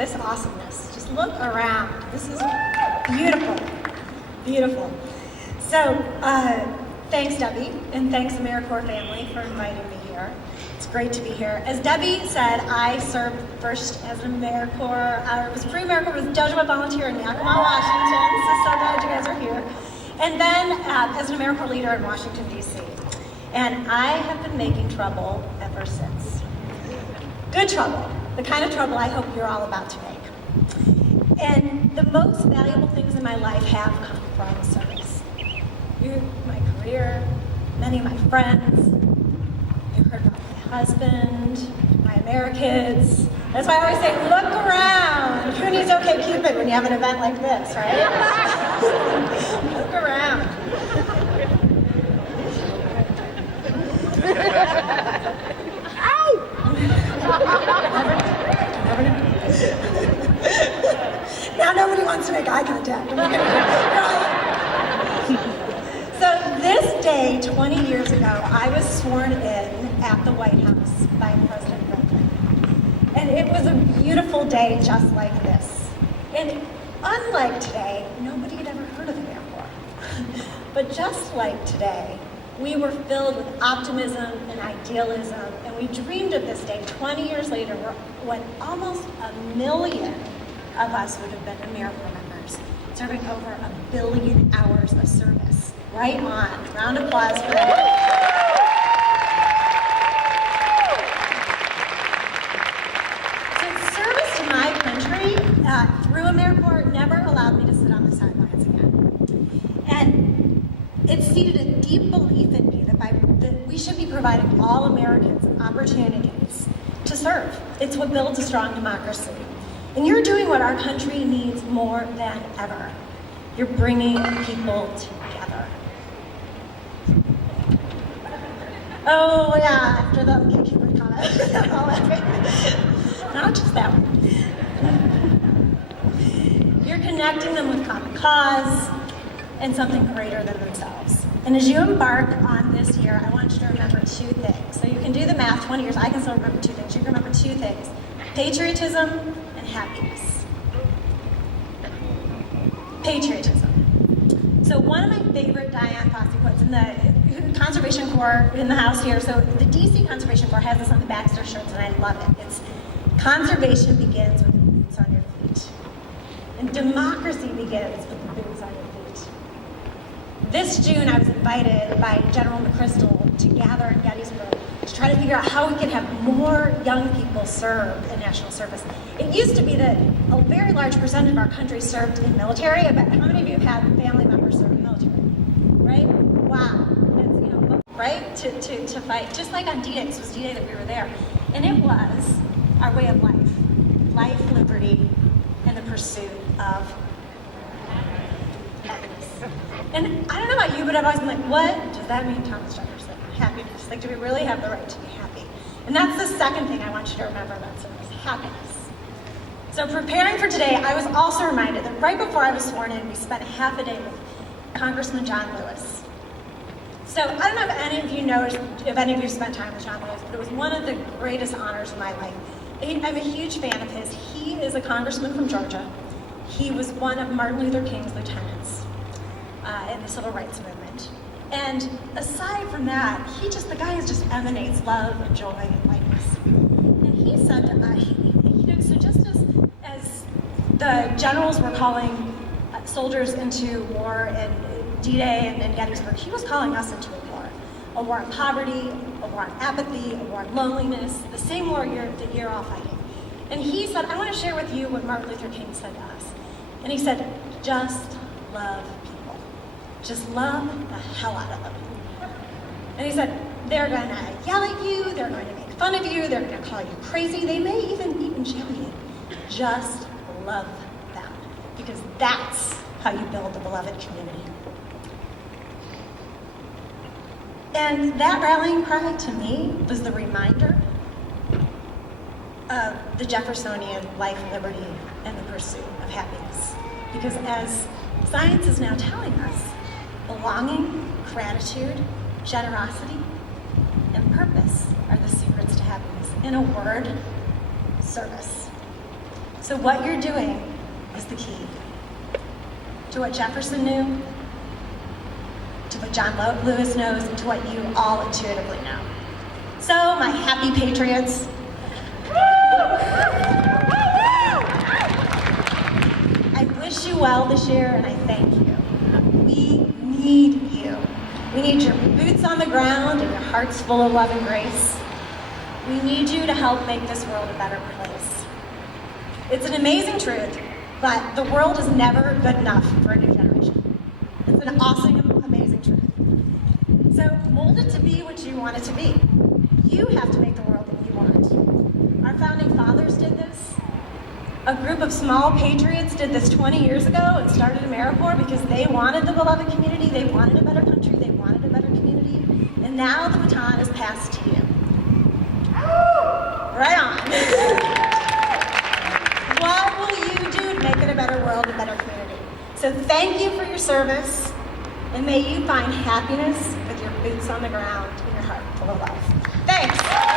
this awesomeness. Just look around. This is beautiful, beautiful. So thanks, Debbie, and thanks, AmeriCorps family, for inviting me here. It's great to be here. As Debbie said, I served first as an AmeriCorps, I was pre-AmeriCorps with Jesuit volunteer in Yakima, Washington, so glad you guys are here. And then as an AmeriCorps leader in Washington, D.C. And I have been making trouble ever since. Good trouble, the kind of trouble I hope you're all about to make. And the most valuable things in my life have come from service. My career, many of my friends, you heard about my husband, my AmeriKids. That's why I always say, look around. Who needs OK Cupid when you have an event like this, right? Look around. Now nobody wants to make eye contact. So this day, 20 years ago, I was sworn in at the White House by President Clinton. And it was a beautiful day just like this. And unlike today, nobody had ever heard of the AmeriCorps. But just like today, we were filled with optimism and idealism, and we dreamed of this day 20 years later when almost 1 million of us would have been AmeriCorps members, serving over 1 billion hours of service. Right on. Round of applause for that. So service to my country through AmeriCorps never allowed me to sit on the sidelines again. And it seeded a deep belief in me that we should be providing all Americans opportunities to serve. It's what builds a strong democracy. And you're doing what our country needs more than ever. You're bringing people together. Oh yeah, after the OK Cupid comment. Not just that one. You're connecting them with common cause and something greater than themselves. And as you embark on this year, I want you to remember 2 things. So you can do the math, 20 years, I can still remember 2 things. You can remember 2 things, patriotism and happiness. Patriotism. So one of my favorite Diane Fossey quotes in the Conservation Corps in the house here, so the DC Conservation Corps has this on the back of their shirts and I love it. It's, conservation begins with the boots on your feet. And democracy begins with the boots on your feet. This June, I was invited by General McChrystal to gather in Gettysburg to try to figure out how we can have more young people serve in national service. It used to be that a very large percentage of our country served in military, but how many of you have had family members serve in military? Right? Wow. That's, right? To fight. Just like on D-Day, this was D-Day that we were there. And it was our way of life. Life, liberty, and the pursuit of happiness. And I don't know about you, but I've always been like, what does that mean, Thomas Jefferson? Happiness. Like, do we really have the right to be happy? And that's the second thing I want you to remember about service, happiness. So preparing for today, I was also reminded that right before I was sworn in, we spent half a day with Congressman John Lewis. So I don't know if any of you know, if any of you spent time with John Lewis, but it was one of the greatest honors of my life. I'm a huge fan of his. He is a congressman from Georgia. He was one of Martin Luther King's lieutenants in the civil rights movement. And aside from that, the guy just emanates love and joy and lightness. And he said to us, so just as the generals were calling soldiers into war in D-Day and Gettysburg, he was calling us into a war on poverty, a war on apathy, a war on loneliness, the same war that you're all fighting. And he said, I want to share with you what Martin Luther King said to us. And he said, just love people. Just love the hell out of them. And he said, they're going to yell at you, they're going to make fun of you, they're going to call you crazy, they may even beat and jail you. Just love them, because that's how you build the beloved community. And that rallying cry to me was the reminder of the Jeffersonian life, liberty, and the pursuit of happiness. Because as science is now telling us, belonging, gratitude, generosity, and purpose are the secrets to happiness. In a word, service. So what you're doing is the key to what Jefferson knew, to what John Lewis knows, and to what you all intuitively know. So, my happy patriots, I wish you well this year, and I thank you. We need you. We need your boots on the ground and your hearts full of love and grace. We need you to help make this world a better place. It's an amazing truth, but the world is never good enough for a new generation. It's an awesome, amazing truth. So mold it to be what you want it to be. You have to make the world that you want. Our founding fathers did this. A group of small patriots did this 20 years ago and started AmeriCorps because they wanted the beloved community, they wanted a better country, they wanted a better community, and now the baton is passed to you. Right on. What will you do to make it a better world, a better community? So thank you for your service, and may you find happiness with your boots on the ground and your heart full of love. Thanks.